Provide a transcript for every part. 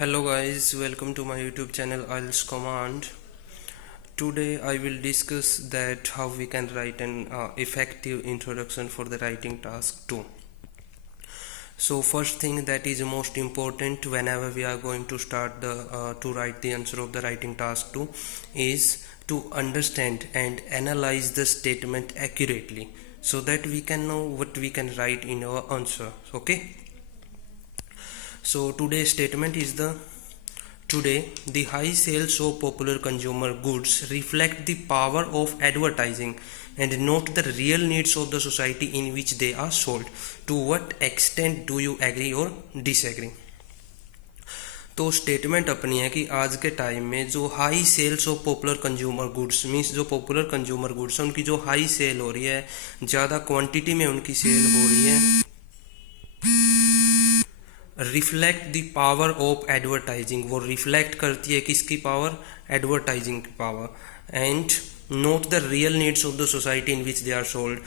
Hello guys, welcome to my YouTube channel IELTS Command. Today I will discuss that how we can write an effective introduction for the writing task 2. So first thing that is most important whenever we are going to start to write the answer of the writing task 2 is to understand and analyze the statement accurately so that we can know what we can write in our answer. Okay. So today's statement is Today, the high sales of popular consumer goods reflect the power of advertising and not the real needs of the society in which they are sold. To what extent do you agree or disagree? तो statement अपनी है कि आज के time में जो high sales of popular consumer goods means जो popular consumer goods है उनकी जो हाई सेल हो रही है, ज़्यादा क्वांटिटी में उनकी सेल हो रही है, reflect the power of advertising, वो रिफ्लेक्ट करती है किसकी पावर? एडवर्टाइजिंग की power. And not the real needs of the society in which they are sold.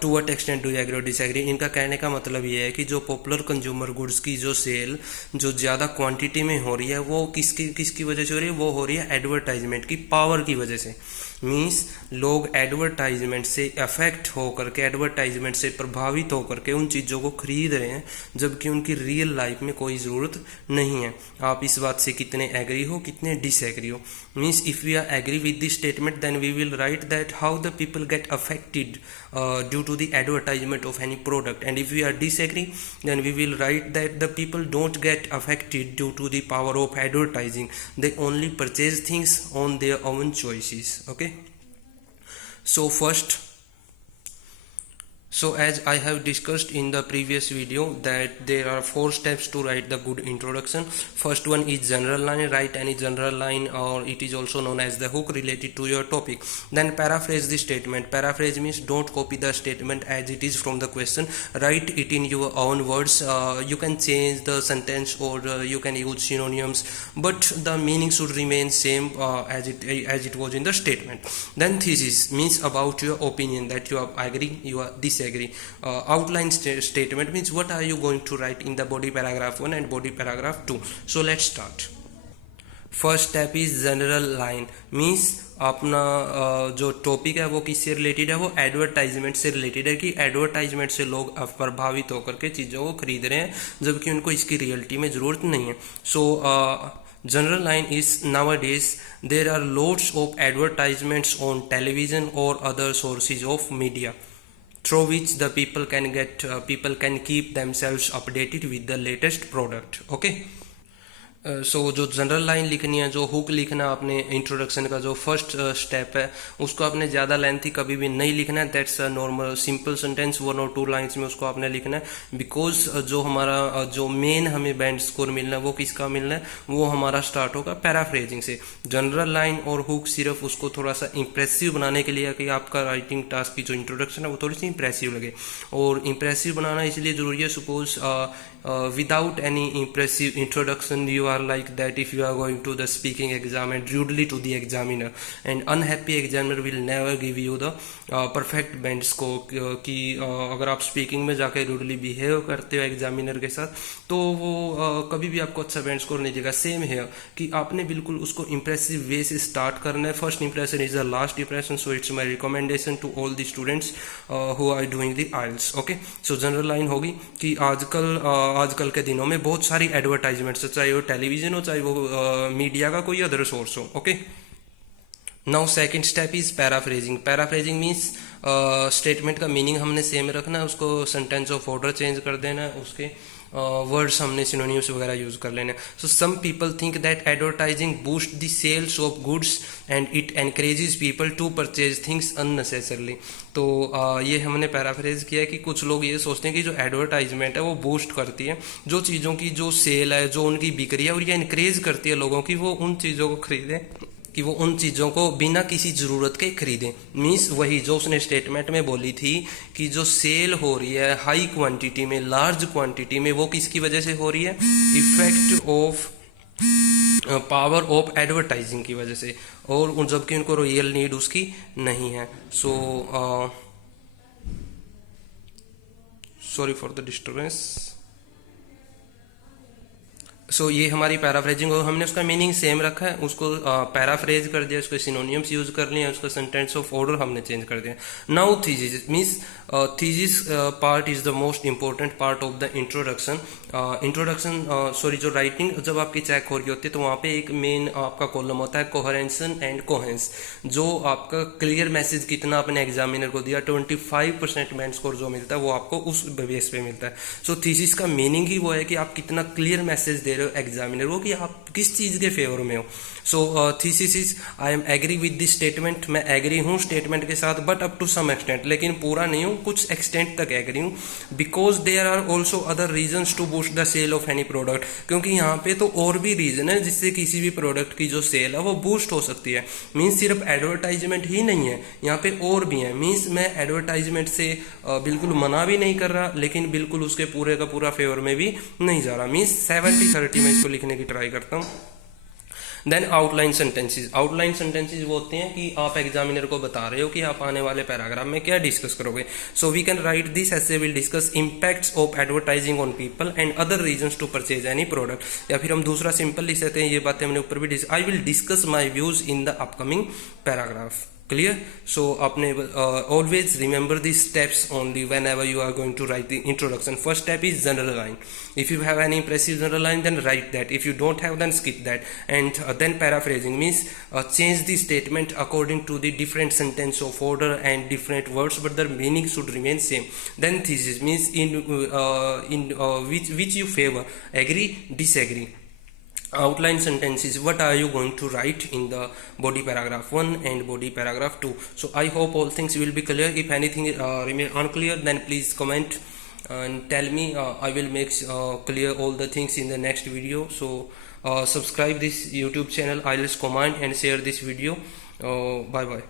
To what extent do you agree or disagree? इनका कहने का मतलब ये है कि जो पॉपुलर कंज्यूमर गुड्स की जो सेल जो ज़्यादा क्वांटिटी में हो रही है वो किसकी वजह से हो रही है? वो हो रही है एडवर्टाइजमेंट की पावर की वजह से। मीन्स लोग एडवर्टाइजमेंट से अफेक्ट होकर के, एडवर्टाइजमेंट से प्रभावित होकर के उन चीज़ों को खरीद रहे हैं जबकि उनकी रियल लाइफ में कोई ज़रूरत नहीं है। आप इस बात से कितने एग्री हो, कितने डिसएग्री हो? Means if we are agree with this statement then we will write that how the people get affected due to the advertisement of any product, and if we are disagree then we will write that the people don't get affected due to the power of advertising, they only purchase things on their own choices. Okay, so first, so as I have discussed in the previous video that there are 4 steps to write the good introduction. First one is general line. Write any general line, or it is also known as the hook related to your topic. Then paraphrase the statement. Paraphrase means don't copy the statement as it is from the question. Write it in your own words. You can change the sentence or you can use synonyms, but the meaning should remain same as it was in the statement. Then thesis means about your opinion, that you are agree, you are disagree. Outline statement means what are you going to write in the body paragraph 1 and body paragraph 2. So let's start. First step is general line, means अपना जो topic है वो किससे related है? वो advertisement से related है कि एडवर्टाइजमेंट से लोग प्रभावित होकर के चीज़ों को खरीद रहे हैं जबकि उनको इसकी रियलिटी में ज़रूरत नहीं है। सो general line is nowadays there are lots of advertisements on television or other sources of media through which the people can keep themselves updated with the latest product. Okay, सो जो जनरल लाइन लिखनी है, जो hook लिखना आपने introduction का जो first step है उसको आपने ज़्यादा लेंथी कभी भी नहीं लिखना है। That's a normal simple sentence, 1 और 2 लाइन्स में उसको आपने लिखना है, बिकॉज जो हमारा जो मेन हमें बैंड स्कोर मिलना है वो किसका मिलना है? वो हमारा स्टार्ट होगा पैराफ्रेजिंग से। जनरल लाइन और हुक सिर्फ उसको थोड़ा सा इंप्रेसिव बनाने के लिए कि आपका राइटिंग टास्क की जो इंट्रोडक्शन है वो थोड़ी सी इंप्रेसिव लगे, और इंप्रेसिव बनाना इसलिए ज़रूरी है, suppose without any impressive introduction you are like that if you are going to the speaking exam and rudely to the examiner, and unhappy examiner will never give you the perfect band score कि अगर आप speaking में जाकर rudely behave करते हो examiner के साथ तो वो कभी भी आपको अच्छा बैंड स्कोर नहीं देगा। सेम है कि आपने बिल्कुल उसको इंप्रेसिव वे से स्टार्ट करना है। First impression is the last impression, so it's my recommendation to all the students who are doing the IELTS. Okay, so general line होगी कि आजकल के दिनों में बहुत सारी एडवर्टाइजमेंट्स, चाहे वो टेलीविजन हो चाहे वो मीडिया का कोई अदर सोर्स हो। Okay, now second step is paraphrasing. Paraphrasing means statement का मीनिंग हमने सेम रखना है, उसको सेंटेंस ऑफ ऑर्डर चेंज कर देना है, उसके वर्ड्स हमने सिनोनिम्स वगैरह यूज कर लेने। So some people think that advertising boost the sales of goods and it encourages people to purchase things unnecessarily. तो ये हमने पैराफ्रेज किया है कि कुछ लोग ये सोचते हैं कि जो एडवर्टाइजमेंट है वो बूस्ट करती है जो चीज़ों की जो सेल है, जो उनकी बिक्री है, और ये इनक्रेज करती है लोगों की वो उन चीज़ों को खरीदें, कि वो उन चीज़ों को बिना किसी ज़रूरत के खरीदें। मीन्स वही जो उसने स्टेटमेंट में बोली थी कि जो सेल हो रही है हाई क्वांटिटी में, लार्ज क्वांटिटी में, वो किसकी वजह से हो रही है? Effect of power of advertising की वजह से, और जबकि उनको रियल नीड उसकी नहीं है। So sorry for the disturbance. So ये हमारी पैराफ्रेजिंग हो, हमने उसका मीनिंग सेम रखा है, उसको पैराफ्रेज कर दिया, उसको सिनोनियम्स यूज कर लिया, उसका सेंटेंस ऑफ ऑर्डर हमने चेंज कर दिया। Now thesis means thesis part is the most important part of the introduction. Sorry जो राइटिंग जब आपकी चेक हो रही होती है तो वहाँ पे एक मेन आपका कॉलम होता है कोहेरेंसन एंड कोहेंस, जो आपका क्लियर मैसेज कितना अपने एग्जामिनर को दिया 25% मेन स्कोर जो मिलता है वो आपको उस बेस पे मिलता है। सो थीसिस का मीनिंग ही वो है कि आप कितना क्लियर मैसेज दे रहे हो एग्जामिनर को कि आप किस चीज के फेवर में हो। So thesis is I am agree with this statement, मैं एग्री हूँ स्टेटमेंट के साथ but up to some extent, लेकिन पूरा नहीं हूँ, कुछ एक्सटेंट तक एग्री हूँ। Because there are also other reasons to boost the sale of any product, क्योंकि यहाँ पे तो और भी रीजन है जिससे किसी भी प्रोडक्ट की जो सेल है वो बूस्ट हो सकती है। मीन्स सिर्फ एडवर्टाइजमेंट ही नहीं है, यहाँ पे और भी है। मीन्स मैं एडवर्टाइजमेंट से बिल्कुल मना भी नहीं कर रहा, लेकिन बिल्कुल उसके पूरे का पूरा फेवर में भी नहीं जा रहा। मीन्स 70-30 में इसको लिखने की ट्राई करता हूँ। Then outline sentences, outline sentences वो होते हैं कि आप एग्जामिनर को बता रहे हो कि आप आने वाले पैराग्राफ में क्या डिस्कस करोगे। So we can write this ऐसे will discuss impacts of advertising on people and other reasons to purchase any product, या फिर हम दूसरा सिंपल लिख सकते हैं, ये बातें हमने ऊपर भी I will discuss my views in the upcoming paragraph. Clear? So आपने always remember these steps only whenever you are going to write the introduction. First step is general line. If you have any impressive general line, then write that. If you don't have, then skip that. And then paraphrasing means change the statement according to the different sentence of order and different words, but the meaning should remain same. Then thesis means in which you favor, agree, disagree. Outline sentences, what are you going to write in the body paragraph 1 and body paragraph 2. So I hope all things will be clear. If anything remain unclear, then please comment and tell me. I will make clear all the things in the next video. So subscribe this YouTube channel, IELTS Command, and share this video. Bye bye.